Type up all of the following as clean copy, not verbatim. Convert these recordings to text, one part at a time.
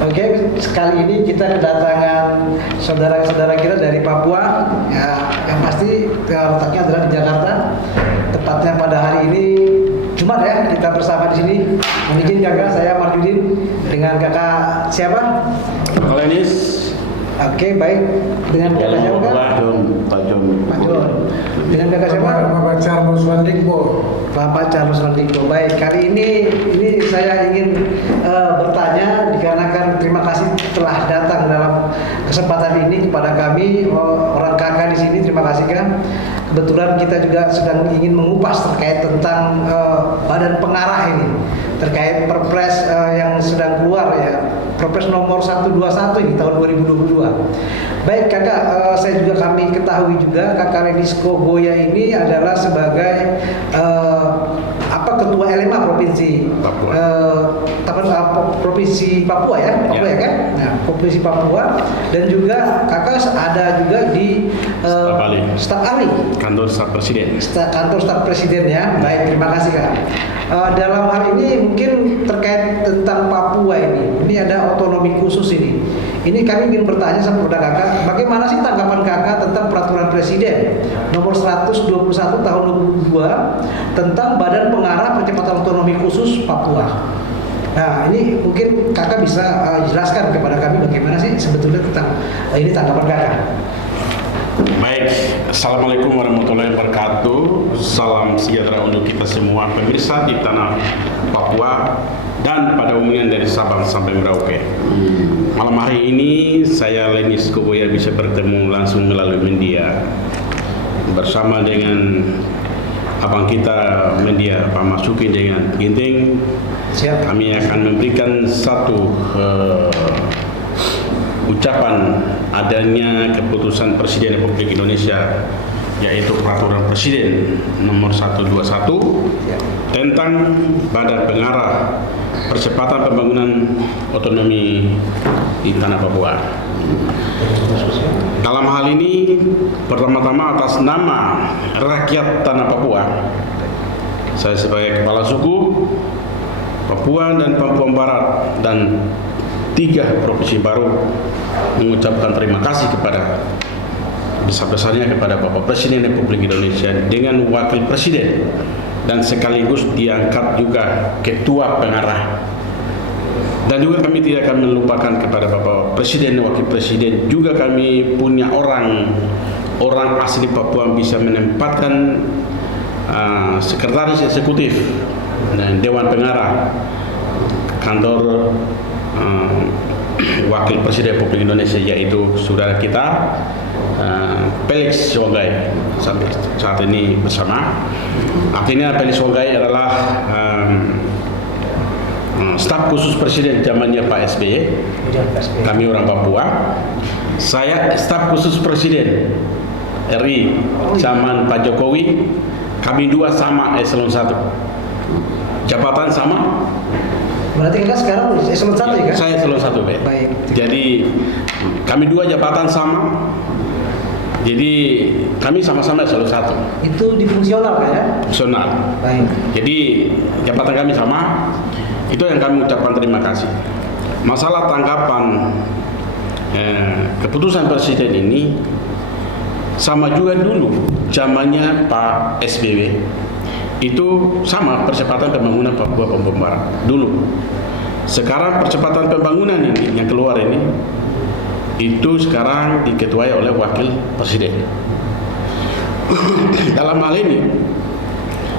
Oke, sekali ini kita kedatangan saudara-saudara kita dari Papua, ya, yang pasti letaknya adalah di Jakarta. Tepatnya pada hari ini Jumat ya, kita bersama di sini. Mungkin kakak saya Marjudin dengan kakak siapa? Lenis. Oke, baik. Dengan kakak siapa? Pak John. Dengan kakak siapa? Bapak Charles Landingbo. Bapak Charles Landingbo. Baik, kali ini saya ingin bertanya dikarenakan terima kasih telah datang dalam kesempatan ini kepada kami orang kakak di sini. Terima kasih kan. Kebetulan kita juga sedang ingin mengupas terkait tentang badan pengarah ini, terkait Perpres yang sedang keluar ya, Perpres nomor 121 ini tahun 2022. Baik kakak, kami ketahui juga kakak Lenis Kogoya ini adalah sebagai ketua LMA provinsi Papua. Provinsi Papua ya, Papua ya kan? Nah, provinsi Papua, dan juga kakak ada juga di staf ahli Kantor Staf Presiden. Kantor Staf Presiden ya. Baik, terima kasih kak. Dalam hal ini mungkin terkait tentang Papua ini ada otonomi khusus ini. Ini kami ingin bertanya sama kepada kakak, bagaimana sih tanggapan kakak tentang peraturan Presiden nomor 121 tahun 2022 tentang Badan Pengarah Percepatan Otonomi Khusus Papua. Nah, ini mungkin kakak bisa jelaskan kepada kami bagaimana sih sebetulnya tentang ini tanggapan kakak. Baik, Assalamualaikum warahmatullahi wabarakatuh. Salam sejahtera untuk kita semua pemirsa di tanah Papua dan pada umumnya dari Sabang sampai Merauke. Malam hari ini saya Lenis Kogoya bisa bertemu langsung melalui media bersama dengan abang kita media Pak Masuki dengan Ginting. Siap. Kami akan memberikan satu ucapan adanya keputusan Presiden Republik Indonesia, yaitu Peraturan Presiden nomor 121 tentang Badan Pengarah Percepatan Pembangunan Otonomi di Tanah Papua. Dalam hal ini, pertama-tama atas nama rakyat Tanah Papua, saya sebagai Kepala Suku Papua dan Papua Barat dan 3 provinsi baru mengucapkan terima kasih kepada besar-besarnya kepada Bapak Presiden Republik Indonesia dengan Wakil Presiden dan sekaligus diangkat juga Ketua Pengarah. Dan juga kami tidak akan melupakan kepada Bapak Presiden, Wakil Presiden, juga kami punya orang asli Papua bisa menempatkan sekretaris eksekutif dan Dewan Pengarah kantor Wakil Presiden Republik Indonesia, yaitu saudara kita Felix Wonggai saat ini bersama. Artinya Felix Wonggai adalah staf khusus Presiden zamannya Pak SBY. Kami orang Papua. Saya staf khusus Presiden RI zaman Pak Jokowi. Kami 2 sama eselon 1. Jabatan sama. Berarti kakak sekarang eselon 1 ya kan? Saya eselon 1, Pak. Baik. Jadi kami 2 jabatan sama. Jadi kami sama-sama eselon 1. Itu di fungsional kan ya? Fungsional. Baik. Jadi jabatan kami sama. Itu yang kami ucapkan terima kasih. Masalah tanggapan keputusan Presiden ini sama juga dulu zamannya Pak SBY. Itu sama percepatan pembangunan Papua Barat dulu. Sekarang percepatan pembangunan ini yang keluar ini itu sekarang diketuai oleh Wakil Presiden. Dalam hal ini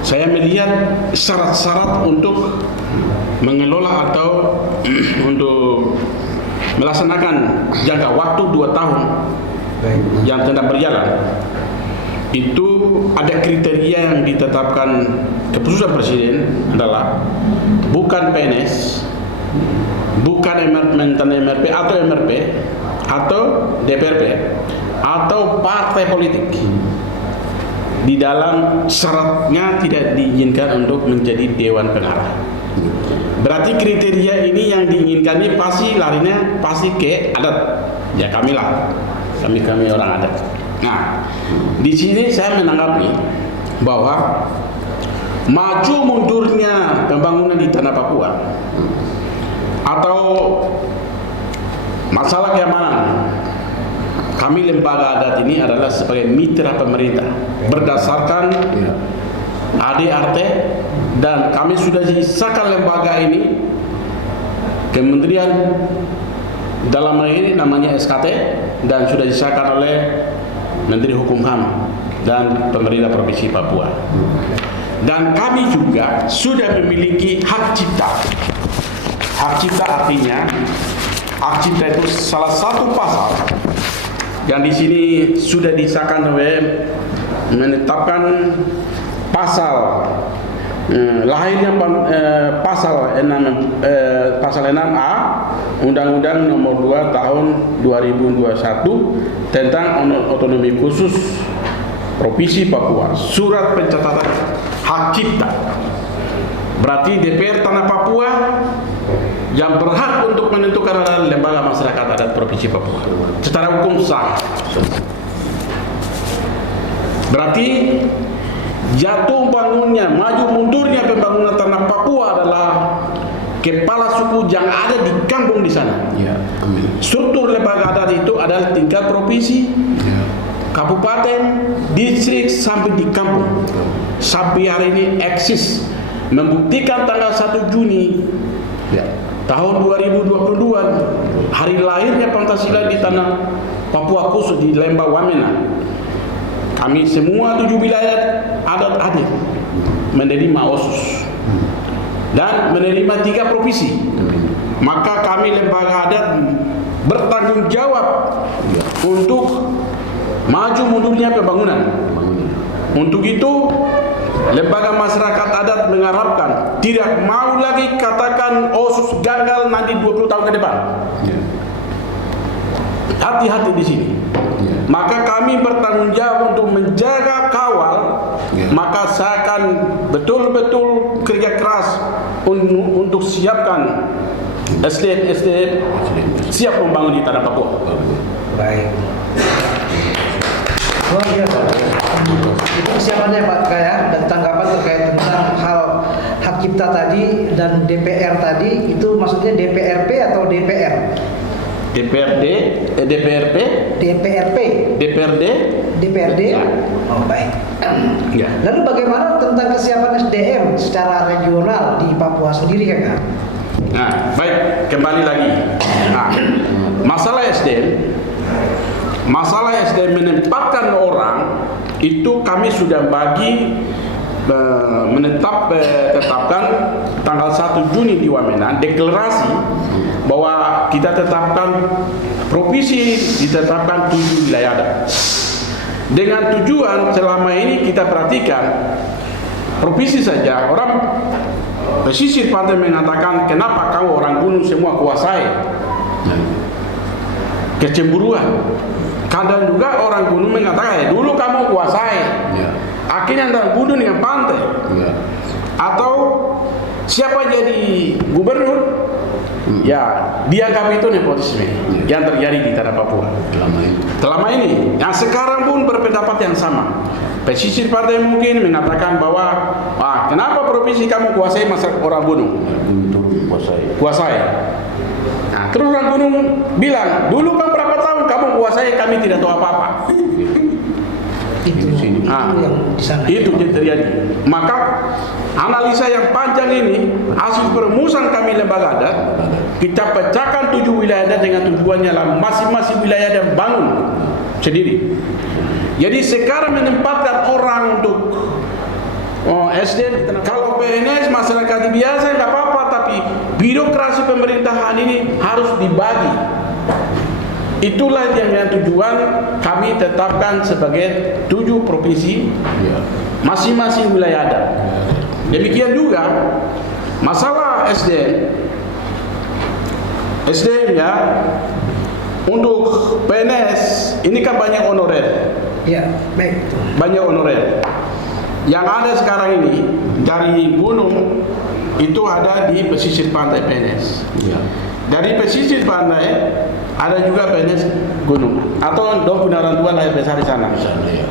saya melihat syarat-syarat untuk mengelola atau untuk melaksanakan jangka waktu 2 tahun yang tengah berjalan. Itu ada kriteria yang ditetapkan keputusan Presiden adalah bukan PNS, bukan mantan MRP atau MRP atau DPRP atau partai politik. Di dalam syaratnya tidak diizinkan untuk menjadi Dewan Pengarah. Berarti kriteria ini yang diinginkan ini pasti larinya pasti ke adat. Ya kami orang adat. Nah, di sini saya menanggapi bahwa maju mundurnya pembangunan di tanah Papua atau Masalah keamanan, kami lembaga adat ini adalah sebagai mitra pemerintah berdasarkan ADRT, dan kami sudah disahkan lembaga ini Kementerian dalam hal ini namanya SKT, dan sudah disahkan oleh Menteri Hukum HAM dan pemerintah Provinsi Papua. Dan kami juga sudah memiliki hak cipta. Hak cipta artinya, hak cipta itu salah satu pasal yang di sini sudah disahkan oleh menetapkan pasal lahirnya pasal 6A Undang-Undang Nomor 2 Tahun 2021 tentang otonomi khusus Provinsi Papua, surat pencatatan hak cipta. Berarti DPR Tanah Papua yang berhak untuk menentukan adalah lembaga masyarakat adat Provinsi Papua secara hukum sah. Berarti jatuh bangunnya, maju mundurnya pembangunan Tanah Papua adalah kepala suku yang ada di kampung di sana. Ya, amin. Struktur lembaga adat itu adalah tingkat provinsi, kabupaten, distrik, sampai di kampung. Sampai hari ini eksis, membuktikan tanggal 1 Juni tahun 2022 hari lahirnya Pancasila di tanah Papua khusus di Lembah Wamena. Kami semua 7 wilayah adat hadir menerima OSUS dan menerima 3 provinsi. Maka kami lembaga adat bertanggung jawab untuk maju mundurnya pembangunan. Untuk itu lembaga masyarakat adat mengharapkan tidak mau lagi katakan OSUS gagal nanti 20 tahun ke depan. Hati-hati di sini. Maka kami bertanggung jawab untuk menjaga kawal. Maka saya akan betul-betul kerja keras untuk siapkan SDM siap membangun di tanah Papua. Baik. Luar biasa. Itu kesiapannya Pak Kaya, dan tanggapan terkait tentang hal hak cipta tadi dan DPR tadi, itu maksudnya DPRP atau DPR? DPRD, DPRP, DPRP, DPRD, DPRD. Ya. Oh baik. Ya. Lalu bagaimana tentang kesiapan SDM secara regional di Papua sendiri, Kakak? Nah, baik, kembali lagi. Nah, masalah SDM menempatkan orang itu kami sudah tetapkan tanggal 1 Juni di Wamena deklarasi bahwa kita tetapkan provinsi, ditetapkan 7 wilayah adat. Dengan tujuan selama ini kita perhatikan provinsi saja, orang pesisir pantai mengatakan kenapa kau orang gunung semua kuasai. Kecemburuan. Kadang juga orang gunung mengatakan dulu kamu kuasai. Akhirnya antara gunung dengan pantai. Atau siapa jadi gubernur? Ya, dianggap itu nepotisme yang terjadi di tanah Papua selama ini. Yang sekarang pun berpendapat yang sama. Pesisir pantai mungkin mengatakan bahwa kenapa provinsi kamu kuasai masyarakat orang gunung? Kuasai. Nah, terus orang gunung bilang, dulu kan berapa tahun kamu kuasai, kami tidak tahu apa-apa. Itu yang di sana. Itu yang terjadi. Maka analisa yang panjang ini hasil perumusan kami lembaga adat, kita pecahkan 7 wilayah adat dengan tujuannya lah masing-masing wilayah dan bangun sendiri. Jadi sekarang menempatkan orang untuk SDM, kalau PNS masyarakat biasa nggak apa-apa, tapi birokrasi pemerintahan ini harus dibagi. Itulah yang tujuan kami tetapkan sebagai 7 provinsi, masing-masing wilayah adat. Demikian juga masalah SDM ya, untuk PNS ini kan banyak honorer. Ya, baik. Banyak honorer. Yang ada sekarang ini dari gunung itu ada di pesisir pantai PNS. Dari pesisir pantai ada juga PNS gunung atau dong punya orang tua lahir besar di sana.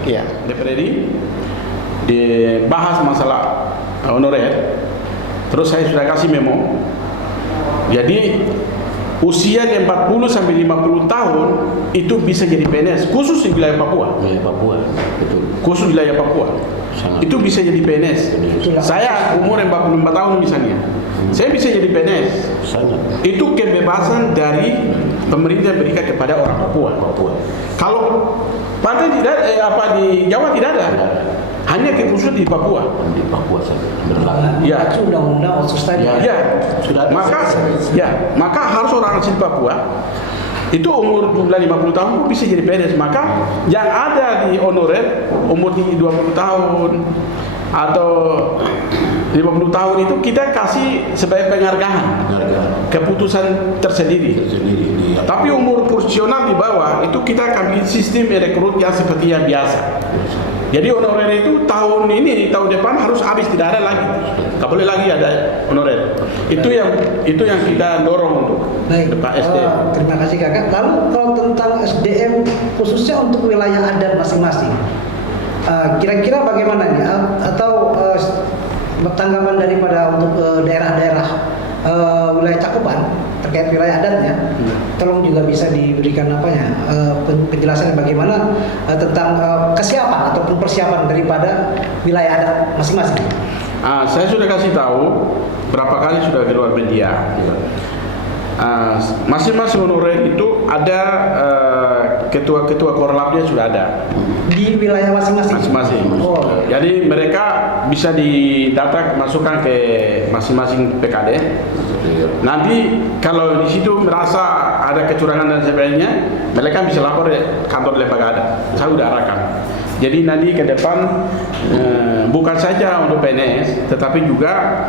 Ya, DPRD dibahas masalah honorer. Terus saya sudah kasih memo. Jadi usia di 40 sampai 50 tahun itu bisa jadi PNS khusus di wilayah Papua. Wilayah Papua, betul. Khusus wilayah Papua. Sangat. Itu bisa jadi PNS. Saya umur 44 tahun misalnya. Saya bisa jadi PNS. Sangat. Itu kebebasan dari pemerintah berikan kepada orang Papua. Papua. Kalau pantai tidak di Jawa tidak ada. Hanya khusus di Papua. Di Papua saja berlaku. Ya. Itu undang-undang otsus tadi. Ya, Sudah ada. maka harus orang asli Papua itu umur 50 tahun bisa jadi PNS. Maka yang ada di honorer umur 20 tahun atau 50 tahun itu kita kasih sebagai penghargaan keputusan tersendiri. Tapi umur profesional di bawah itu kita akan bikin sistem rekrut yang seperti yang biasa. Jadi honorer itu tahun ini, tahun depan harus habis, tidak ada lagi. Tak boleh lagi ada honorer. Itu yang kita dorong untuk Pak SDM. Terima kasih kakak. Lalu kalau tentang SDM khususnya untuk wilayah adat masing-masing, kira-kira bagaimana nih? Atau tanggapan daripada untuk daerah-daerah wilayah cakupan terkait wilayah adatnya, tolong juga bisa diberikan penjelasan bagaimana tentang kesiapan ataupun persiapan daripada wilayah adat masing-masing. Saya sudah kasih tahu berapa kali sudah keluar media. Masing-masing honorer itu ada ketua-ketua korlapnya sudah ada di wilayah masing-masing. Oh. Jadi mereka bisa didata masukkan ke masing-masing PKD. Nanti kalau di situ merasa ada kecurangan dan sebagainya, mereka bisa lapor ke kantor lembaga adat. Saya sudah arahkan. Jadi nanti ke depan bukan saja untuk PNS, tetapi juga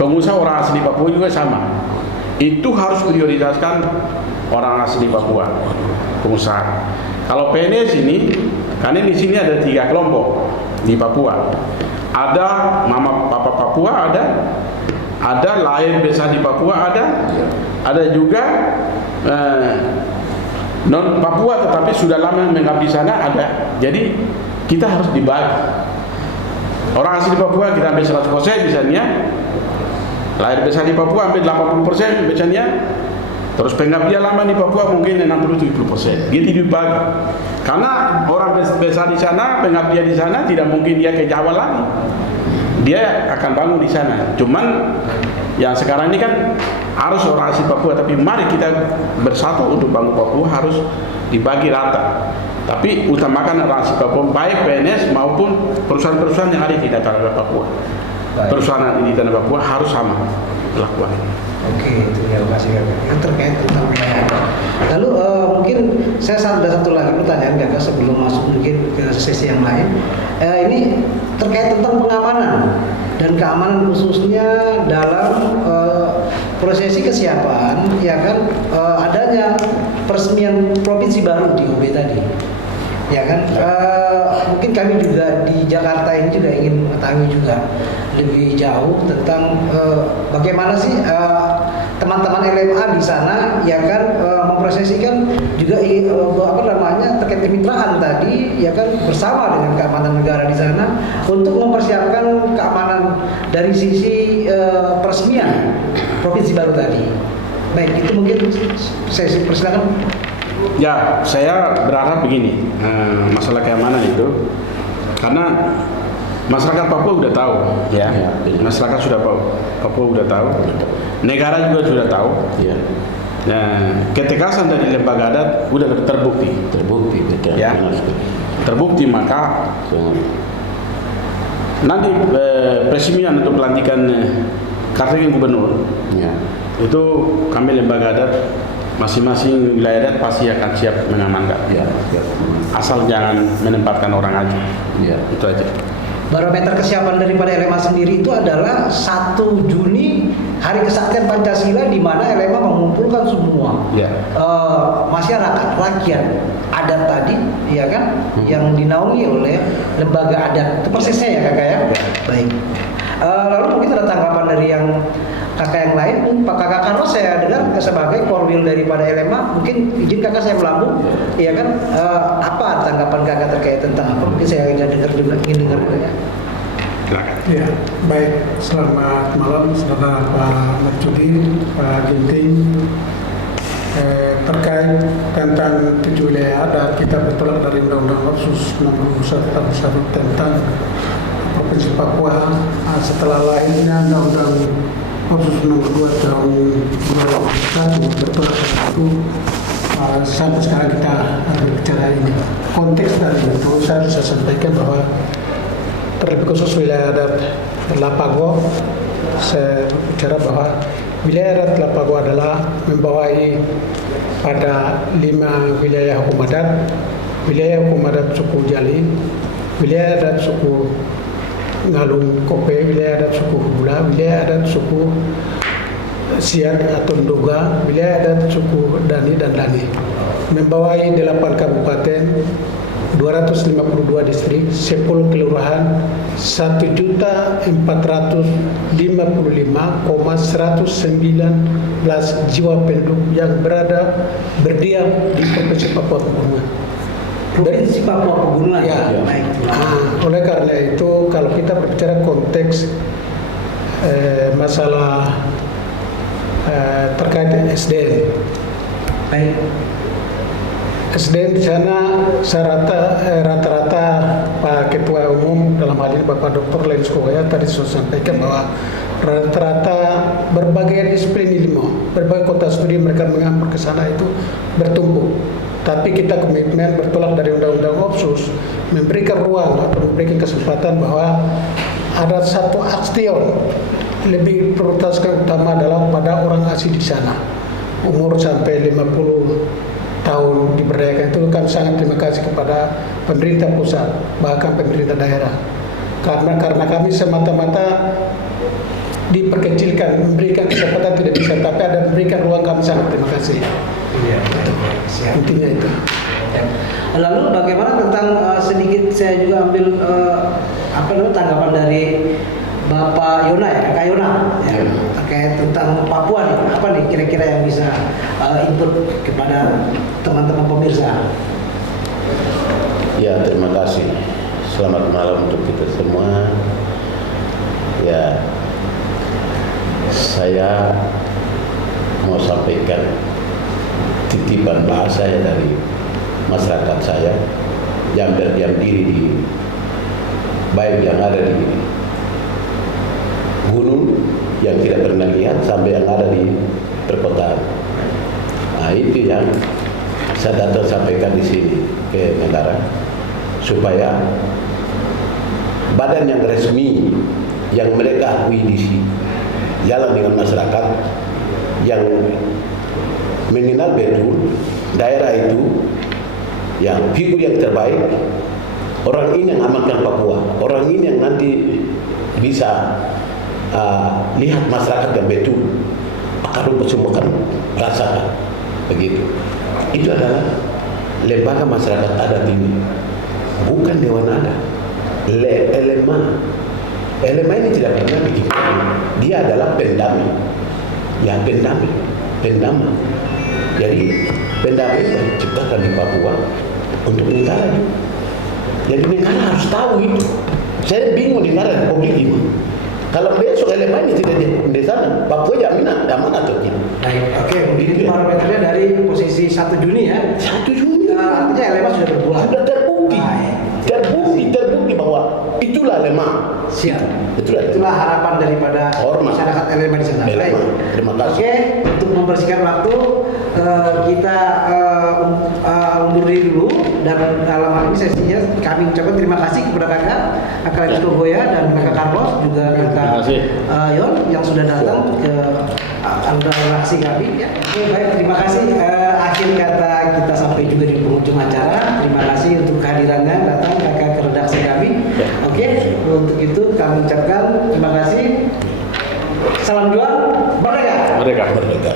pengusaha orang asli Papua juga sama. Itu harus prioritaskan orang asli Papua, pengusaha. Kalau PNS ini, karena di sini ada 3 kelompok di Papua. Ada mama papa Papua, ada lahir besar di Papua, ada juga non Papua tetapi sudah lama mengabdi sana ada. Jadi kita harus dibagi. Orang asli Papua kita ambil 100% misalnya. Lahir besar di Papua ambil 80% misalnya. Terus pengabdian lama di Papua mungkin 60-70%. Gitu dibagi. Karena orang besar di sana, pengabdian di sana tidak mungkin dia ke Jawa lagi. Dia akan bangun di sana. Cuman yang sekarang ini kan harus orang asli Papua, tapi mari kita bersatu untuk bangun Papua harus dibagi rata. Tapi utamakan orang asli Papua, baik PNS maupun perusahaan-perusahaan yang ada di tanah Papua. Perusahaan di tanah Papua harus sama perlakuan. Oke, terima kasih kakak. Yang terkait tentang wilayah adat. Lalu mungkin saya ada satu lagi pertanyaan kakak sebelum masuk mungkin ke sesi yang lain. Ini terkait tentang pengamanan dan keamanan khususnya dalam prosesi kesiapan, ya kan, adanya peresmian provinsi baru di UB tadi. Ya kan, mungkin kami juga di Jakarta ini juga ingin mengetahui juga lebih jauh tentang bagaimana sih teman-teman LMA di sana, ya kan, memprosesikan juga terkait kemitraan tadi, ya kan, bersama dengan keamanan negara di sana untuk mempersiapkan keamanan dari sisi peresmian provinsi baru tadi. Baik, itu mungkin saya persilakan. Ya, saya berharap begini, masalah keamanan itu, karena masyarakat Papua sudah tahu, ya, masyarakat Papua sudah tahu, negara juga sudah tahu, ya. Nah, ketekasan dari lembaga adat sudah terbukti, betul, ya, terbukti. Maka nanti peresmian untuk pelantikan Kartini gubernur, ya, itu kami lembaga adat masing-masing wilayah adat pasti akan siap mengamankan, ya. Asal jangan menempatkan orang aja, ya. Itu aja. Barometer kesiapan daripada LMA sendiri itu adalah 1 Juni Hari Kesaktian Pancasila, di mana LMA mengumpulkan semua, ya, masyarakat rakyat adat tadi, ya kan, yang dinaungi oleh lembaga adat. Itu prosesnya ya kakak ya. Baik. Lalu mungkin ada tanggapan dari yang kakak yang lain. Pak Kakak Carlos saya dengar sebagai korwil daripada LMA, mungkin izin kakak saya melambung, ya kan, apa tanggapan kakak terkait tentang apa? Mungkin saya ingin dengar juga ya. Ya, baik. Selamat malam, saudara Pak Mercudi, Pak Ginting. tentang 7 wilayah adat, kita bertolak dari Undang-Undang Otsus 61 tentang Provinsi Papua. Setelah lahirnya Undang-Undang Otsus nomor 2 tahun 2001 bertolak dari itu, sampai sekarang kita berbicara ini. Konteks dari itu saya bisa sampaikan bahwa terlebih khusus wilayah adat Lapago, saya bicara bahwa wilayah adat Lapago adalah membawahi pada 5 wilayah hukum adat, wilayah hukum adat suku Jali, wilayah adat suku Ngalung Kope, wilayah adat suku Hubula, wilayah adat suku Siak atau Nduga, wilayah adat suku Dani dan Dani. Membawahi 8 kabupaten, 252 distrik, 10 kelurahan, 1.455,119 jiwa penduduk yang berdiam di Provinsi Papua Pegunungan. Provinsi Papua Pegunungan. Ya. Baik. Oleh karena itu, kalau kita berbicara konteks masalah terkait dengan SDM, Baik. SDM di sana rata-rata Pak Ketua Umum dalam hal ini Bapak Dr. Lensko ya tadi sudah sampaikan bahwa rata-rata berbagai disiplin ilmu, berbagai kota studi mereka mengampar ke sana itu bertumbuh. Tapi kita komitmen bertolak dari Undang-Undang Otsus memberikan ruang atau memberikan kesempatan bahwa ada satu aksion lebih prioritaskan utama adalah pada orang asli di sana umur sampai 50 tahun diberdayakan. Itu kami sangat terima kasih kepada pemerintah pusat bahkan pemerintah daerah karena kami semata-mata diperkecilkan, memberikan kesempatan tidak bisa, tapi ada memberikan ruang. Kami sangat terima kasih. Iya. Siap. Intinya itu. Lalu bagaimana tentang sedikit saya juga ambil tanggapan dari Bapak Yona ya, Kak Yona ya, terkait tentang Papua nih, apa nih kira-kira yang bisa input kepada teman-teman pemirsa? Ya, terima kasih. Selamat malam untuk kita semua. Ya, saya mau sampaikan titipan bahasa saya dari masyarakat saya yang berdiam diri di baik yang ada di gunung yang tidak pernah lihat sampai yang ada di perkotaan. Nah, itu yang saya datang sampaikan di sini ke negara supaya badan yang resmi yang mereka akui di sini jalan dengan masyarakat yang mengenal betul daerah itu yang figur yang terbaik, orang ini yang amankan Papua, orang ini yang nanti bisa lihat masyarakat yang betul akar rumput semua kan rasakan begitu. Itu adalah lembaga masyarakat adat ini, bukan dewan adat. LMA ini tidak pernah bikin, dia adalah pendamai, ya pendamai. Jadi pendamai itu diciptakan di Papua untuk negara juga. Jadi negara harus tahu itu. Saya bingung negara Republik ini. Kalau besok LMA ini tidak di sana, Papua jaminan aman atau tidak? Baik, oke, ini parameternya dari posisi 1 Juni ya. 1 Juni. Artinya LMA sudah berbuat. Sudah terbukti. Terbukti bahwa itulah LMA. Siap. Itulah harapan daripada Hormat. masyarakat LMA di sana. Baik. Terima kasih. Oke, untuk membersihkan waktu kita undur diri dulu dan dalam hal ini sesinya kami ucapkan terima kasih kepada kakak Lensko Goya dan kakak Carlos juga kakak Yon yang sudah datang ke interaksi kami. Ya. Oke, baik, terima kasih. Akhir kata kita sampai juga di penghujung acara. Terima kasih untuk kehadirannya datang kakak ke redaksi kami. Oke, untuk itu kami ucapkan terima kasih. Salam juang, merdeka. Merdeka.